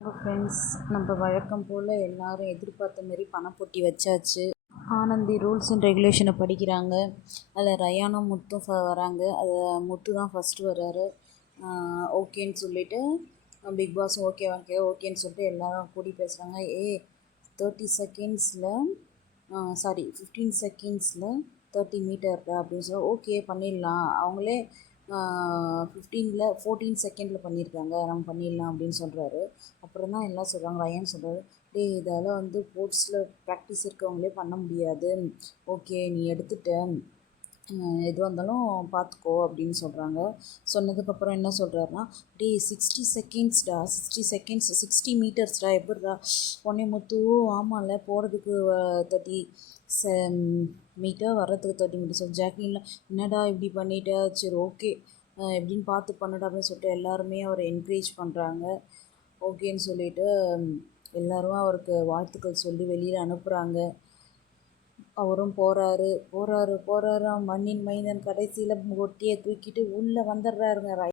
Friends நம்ம வழக்கம் போல் எல்லாரும் எதிர்பார்த்த மாரி பணப்பொட்டி வச்சாச்சு. ஆனந்தி ரூல்ஸ் அண்ட் ரெகுலேஷனை படிக்கிறாங்க. அதில் ரயானும் முத்தும் வராங்க. அதில் முத்து தான் ஃபஸ்ட்டு வர்றாரு. ஓகேன்னு சொல்லிவிட்டு பிக் பாஸ் ஓகே ஓகே ஓகேன்னு சொல்லிட்டு எல்லோரும் கூடி பேசுகிறாங்க ஏ தேர்ட்டி செகண்ட்ஸில் சாரி ஃபிஃப்டீன் செகண்ட்ஸில் தேர்ட்டி மீட்டர் அப்படின்னு சொல்லி ஓகே பண்ணிடலாம். அவங்களே ஃபிஃப்டீனில் ஃபோர்டீன் செகண்டில் பண்ணியிருக்காங்க நம்ம பண்ணிடலாம் அப்படின்னு சொல்கிறாரு அப்புறம் தான் எல்லாம் சொல்கிறாங்க ரயான் சொல்கிறாரு டே இதால் வந்து ஸ்போர்ட்ஸில் ப்ராக்டிஸ் இருக்கவங்களே பண்ண முடியாது. ஓகே நீ எடுத்துட்ட. எதுவாக இருந்தாலும் பார்த்துக்கோ அப்படின்னு சொல்கிறாங்க சொன்னதுக்கப்புறம் என்ன சொல்கிறாருன்னா டே சிக்ஸ்டி செகண்ட்ஸ்டா சிக்ஸ்டி செகண்ட்ஸ் சிக்ஸ்டி மீட்டர்ஸ்டா எப்படிடா? உடனே முத்து ஆமாம்ல போகிறதுக்கு தேர்ட்டி செ மீட்டர் வர்றதுக்கு தேர்ட்டி மீட்டர்ஸ் ஜாக்லின்ல என்னடா இப்படி பண்ணிட்டா? சரி ஓகே எப்படின்னு பார்த்து பண்ணடா அப்படின்னு சொல்லிட்டு எல்லாருமே அவரை என்கரேஜ் பண்ணுறாங்க ஓகேன்னு சொல்லிட்டு எல்லோரும் அவருக்கு வாழ்த்துக்கள் சொல்லி வெளியில் அனுப்புகிறாங்க அவரும் போகிறாரு போகிறாரு போகிறாரு மண்ணின் மைந்தன் கடைசியில் ஒட்டியை தூக்கிட்டு உள்ளே வந்துடுறாருங்க.